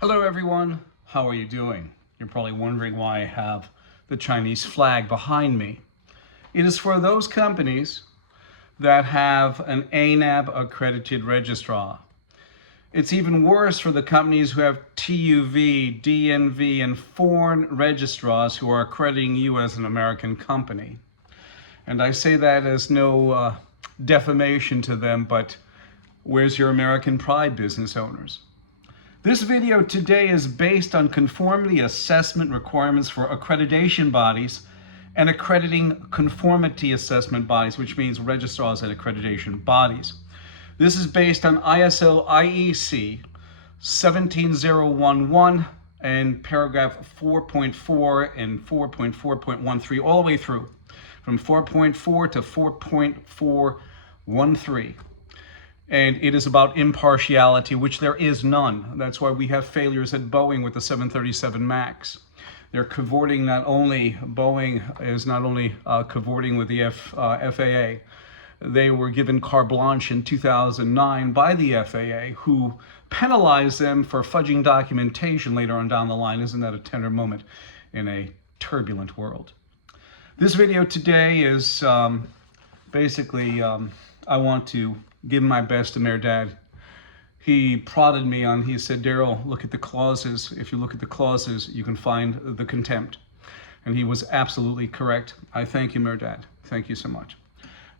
Hello everyone, how are you doing? You're probably wondering why I have the Chinese flag behind me. It is for those companies that have an ANAB accredited registrar. It's even worse for the companies who have TUV, DNV, and foreign registrars who are accrediting you as an American company. And I say that as no defamation to them, but where's your American pride, business owners? This video today is based on conformity assessment requirements for accreditation bodies and accrediting conformity assessment bodies, which means registrars at accreditation bodies. This is based on ISO IEC 17011 and paragraph 4.4 and 4.4.13 all the way through, from 4.4 to 4.413. And it is about impartiality, which there is none. That's why we have failures at Boeing with the 737 MAX. They're cavorting Boeing is not only cavorting with the FAA, they were given carte blanche in 2009 by the FAA, who penalized them for fudging documentation later on down the line. Isn't that a tender moment in a turbulent world? This video today is basically, I want to give my best to Mayor Dad. He prodded me on, he said, Daryl, look at the clauses. If you look at the clauses, you can find the contempt. And he was absolutely correct. I thank you, Mayor Dad. Thank you so much.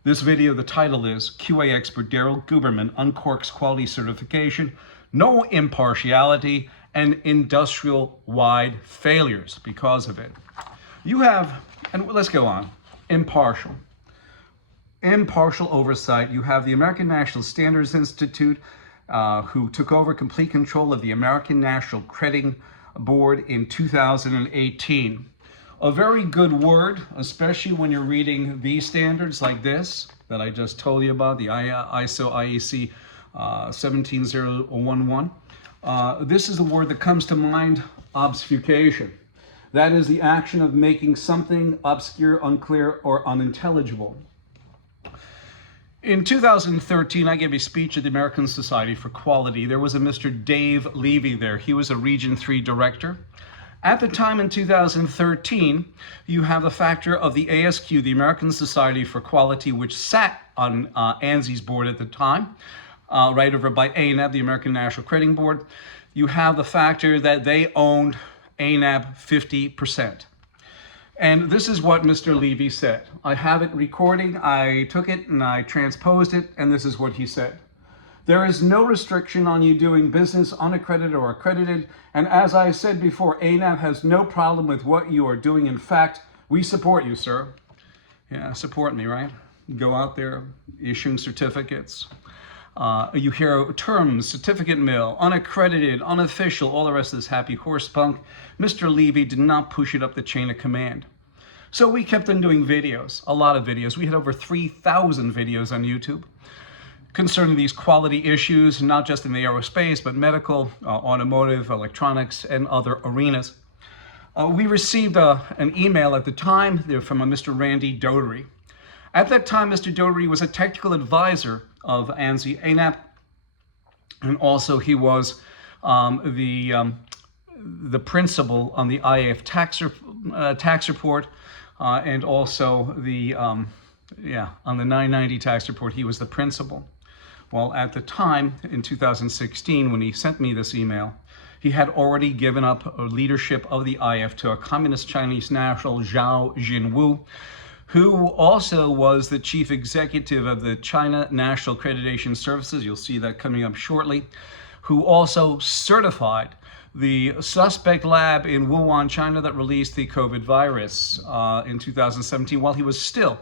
This video, the title is QA Expert Daryl Guberman Uncorks Quality Certification, No Impartiality, and Industrial-Wide Failures because of it. You have, and let's go on, impartial oversight. You have the American National Standards Institute, who took over complete control of the American National Crediting Board in 2018. A very good word, especially when you're reading these standards like this that I just told you about, the ISO IEC 17011. This is the word that comes to mind: obfuscation. That is the action of making something obscure, unclear, or unintelligible. In 2013, I gave a speech at the American Society for Quality. There was a Mr. Dave Levy there. He was a Region 3 director. At the time in 2013, you have the factor of the ASQ, the American Society for Quality, which sat on ANSI's board at the time, right over by ANAB, the American National Crediting Board. You have the factor that they owned ANAB 50%. And this is what Mr. Levy said. I have it recording. I took it and I transposed it, and this is what he said. There is no restriction on you doing business unaccredited or accredited, and as I said before, ANAB has no problem with what you are doing. In fact, we support you, sir. Yeah, support me, right? Go out there issuing certificates. You hear terms, certificate mill, unaccredited, unofficial, all the rest of this happy horse punk. Mr. Levy did not push it up the chain of command. So we kept on doing videos, a lot of videos. We had over 3,000 videos on YouTube concerning these quality issues, not just in the aerospace, but medical, automotive, electronics, and other arenas. We received an email at the time from a Mr. Randy Dotery. At that time, Mr. Dotery was a technical advisor of ANSI ANAB, and also he was the principal on the IAF tax report, and also the on the 990 tax report, he was the principal. Well, at the time in 2016, when he sent me this email, he had already given up leadership of the IAF to a communist Chinese national, Zhao Jinwu, who also was the chief executive of the China National Accreditation Services. You'll see that coming up shortly, who also certified the suspect lab in Wuhan, China, that released the COVID virus in 2017, while he was still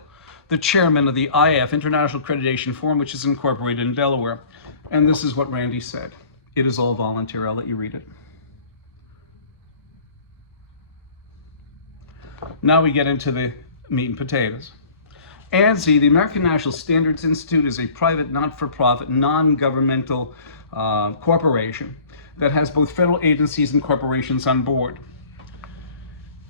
the chairman of the IAF, International Accreditation Forum, which is incorporated in Delaware. And this is what Randy said. It is all voluntary. I'll let you read it. Now we get into the meat and potatoes. ANSI, the American National Standards Institute, is a private, not-for-profit, non-governmental corporation that has both federal agencies and corporations on board.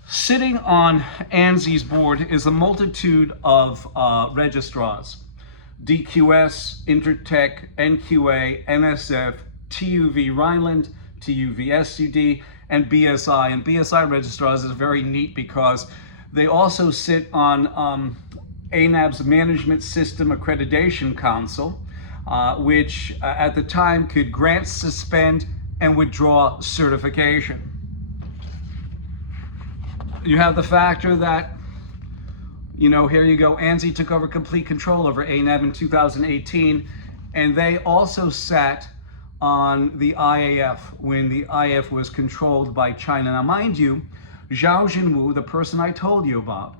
Sitting on ANSI's board is a multitude of registrars: DQS, Intertech, NQA, NSF, TUV Rhineland, TÜV SÜD, and BSI. And BSI registrars is very neat because they also sit on ANAB's Management System Accreditation Council, which at the time could grant, suspend, and withdraw certification. You have the factor that, you know, here you go, ANSI took over complete control over ANAB in 2018, and they also sat on the IAF when the IAF was controlled by China. Now, mind you, Zhao Jinwu, the person I told you about,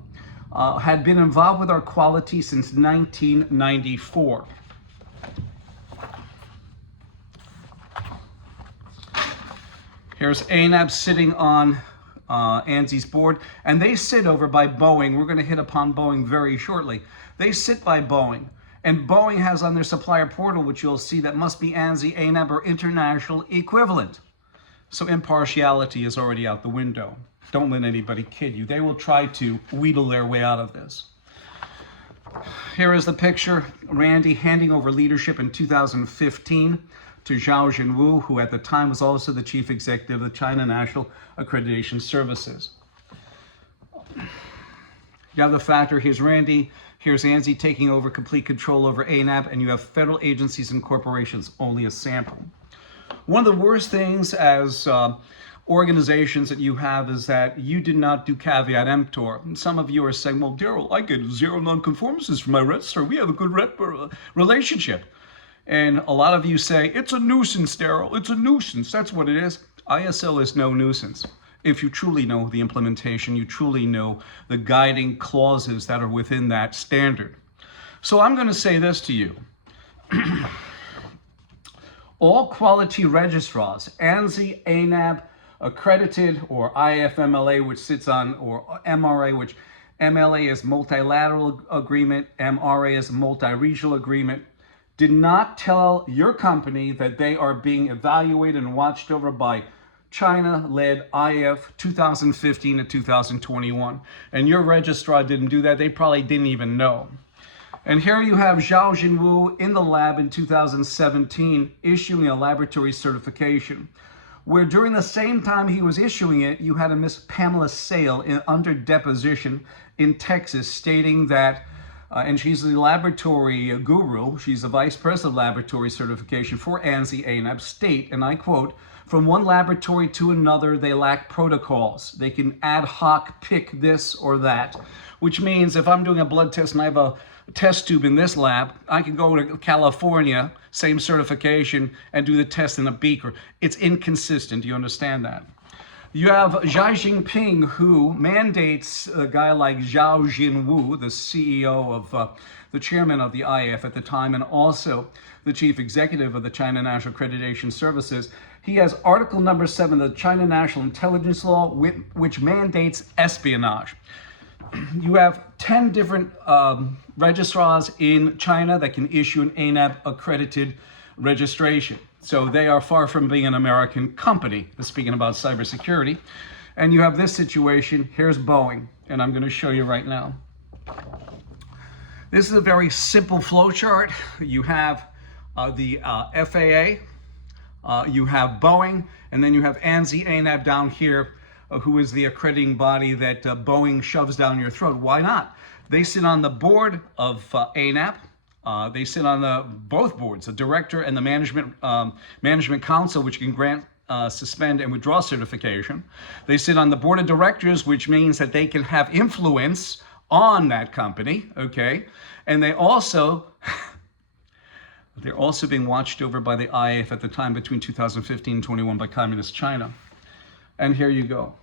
had been involved with our quality since 1994. Here's ANAB sitting on ANSI's board, and they sit over by Boeing. We're going to hit upon Boeing very shortly. They sit by Boeing, and Boeing has on their supplier portal, which you'll see, that must be ANSI, ANAB, or international equivalent. So impartiality is already out the window. Don't let anybody kid you. They will try to wheedle their way out of this. Here is the picture, Randy handing over leadership in 2015 to Zhao Jinwu, who at the time was also the chief executive of the China National Accreditation Services. You have the factor, here's Randy, here's ANSI taking over complete control over ANAB, and you have federal agencies and corporations, only a sample. One of the worst things as organizations that you have is that you did not do caveat emptor. And some of you are saying, well, Daryl, I get 0 nonconformances from my registrar. We have a good relationship. And a lot of you say, it's a nuisance, Daryl. It's a nuisance. That's what it is. ISO is no nuisance. If you truly know the implementation, you truly know the guiding clauses that are within that standard. So I'm going to say this to you. All quality registrars, ANSI, ANAB, accredited, or IFMLA, which sits on, or MRA, which MLA is multilateral agreement, MRA is multi-regional agreement, did not tell your company that they are being evaluated and watched over by China-led IF 2015 to 2021. And your registrar didn't do that. They probably didn't even know. And here you have Zhao Jinwu in the lab in 2017 issuing a laboratory certification, where during the same time he was issuing it, you had a Miss Pamela Sale under deposition in Texas stating that, and she's the laboratory guru, she's the vice president of laboratory certification for ANSI ANAB, state, and I quote, from one laboratory to another, they lack protocols. They can ad hoc pick this or that, which means if I'm doing a blood test and I have a test tube in this lab, I can go to California, same certification, and do the test in a beaker. It's inconsistent. Do you understand that? You have Xi Jinping, who mandates a guy like Zhao Jinwu, the CEO of, the chairman of the IF at the time, and also the chief executive of the China National Accreditation Services. He has Article number 7 of the China National Intelligence Law, which mandates espionage. You have 10 different registrars in China that can issue an ANAB accredited registration. So they are far from being an American company, speaking about cybersecurity. And you have this situation. Here's Boeing, and I'm going to show you right now. This is a very simple flow chart. You have the FAA, you have Boeing, and then you have ANSI ANAB down here, who is the accrediting body that Boeing shoves down your throat. Why not? They sit on the board of ANAB. They sit on both boards, the director and the management council, which can grant, suspend, and withdraw certification. They sit on the board of directors, which means that they can have influence on that company, okay? And they're also being watched over by the IAF at the time between 2015 and 21 by Communist China. And here you go.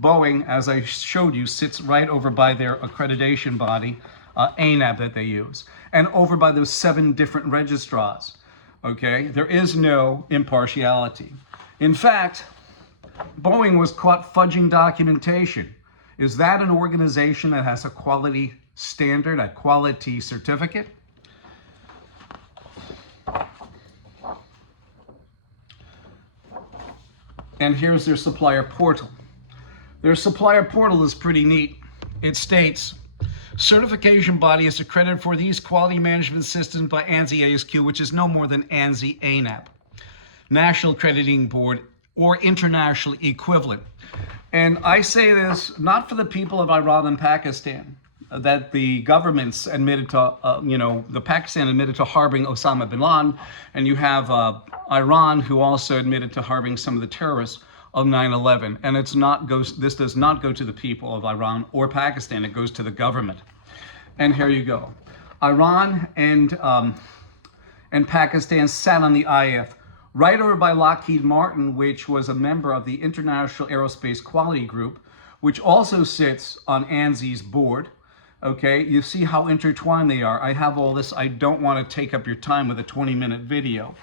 Boeing, as I showed you, sits right over by their accreditation body, ANAB, that they use, and over by those 7 different registrars, okay? There is no impartiality. In fact, Boeing was caught fudging documentation. Is that an organization that has a quality standard, a quality certificate? And here's their supplier portal. Their supplier portal is pretty neat. It states, certification body is accredited for these quality management systems by ANSI ASQ, which is no more than ANSI ANAB. National Accrediting Board or international equivalent. And I say this not for the people of Iran and Pakistan, that the governments admitted to, the Pakistan admitted to harboring Osama bin Laden, and you have Iran who also admitted to harboring some of the terrorists of 9/11. And this does not go to the people of Iran or Pakistan, it goes to the government. And here you go. Iran and Pakistan sat on the IF, right over by Lockheed Martin, which was a member of the International Aerospace Quality Group, which also sits on ANSI's board. Okay, you see how intertwined they are. I have all this. I don't want to take up your time with a 20-minute video.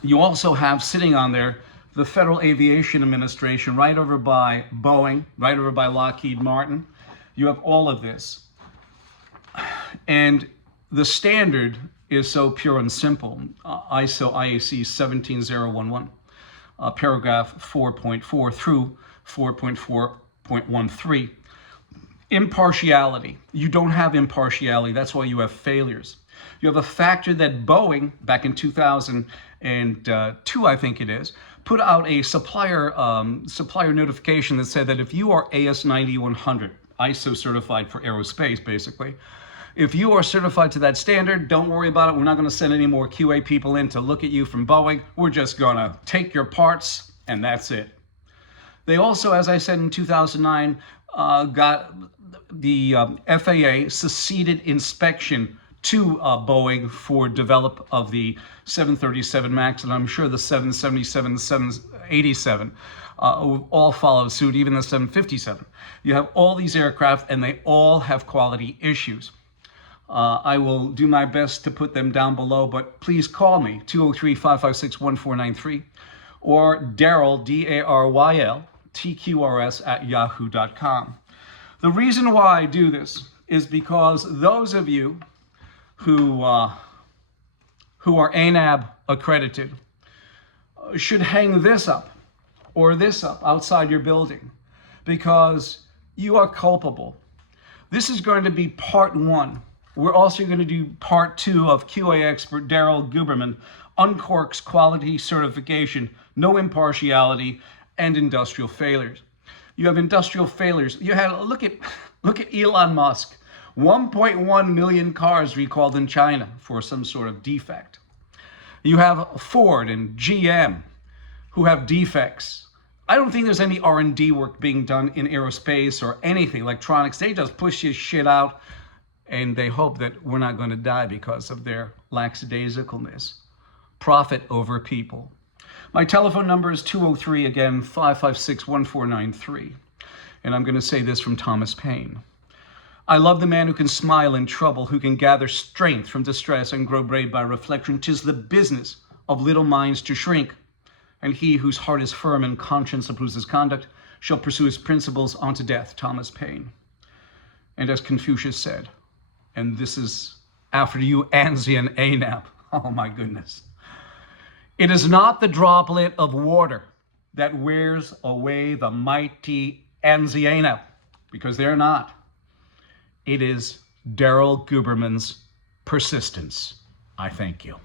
You also have sitting on there the Federal Aviation Administration, right over by Boeing, right over by Lockheed Martin. You have all of this. And the standard is so pure and simple. ISO IAC 17011, paragraph 4.4 through 4.4.13. Impartiality. You don't have impartiality. That's why you have failures. You have a factor that Boeing, back in 2002, I think it is, put out a supplier notification that said that if you are AS9100, ISO certified for aerospace, basically, if you are certified to that standard, don't worry about it. We're not going to send any more QA people in to look at you from Boeing. We're just going to take your parts, and that's it. They also, as I said in 2009, got the FAA seceded inspection to Boeing for develop of the 737 MAX, and I'm sure the 777, the 787 all follow suit, even the 757. You have all these aircraft, and they all have quality issues. I will do my best to put them down below, but please call me, 203-556-1493, or Daryl, D-A-R-Y-L, TQRS @yahoo.com. The reason why I do this is because those of you who are ANAB accredited should hang this up or this up outside your building, because you are culpable. This is going to be part one. We're also going to do part two of QA expert Daryl Guberman, Uncorks quality certification, no impartiality, and industrial failures. You have industrial failures. You had look at Elon Musk. 1.1 million cars recalled in China for some sort of defect. You have Ford and GM who have defects. I don't think there's any R&D work being done in aerospace or anything, electronics. They just push this shit out, and they hope that we're not going to die because of their lackadaisicalness. Profit over people. My telephone number is 203, again, 556-1493. And I'm going to say this from Thomas Paine. I love the man who can smile in trouble, who can gather strength from distress and grow brave by reflection. 'Tis the business of little minds to shrink. And he whose heart is firm and conscience approves his conduct shall pursue his principles unto death. Thomas Paine. And as Confucius said, and this is after you, ANSI and ANAP. Oh my goodness. It is not the droplet of water that wears away the mighty ANSI ANAP, because they're not. It is Daryl Guberman's persistence. I thank you.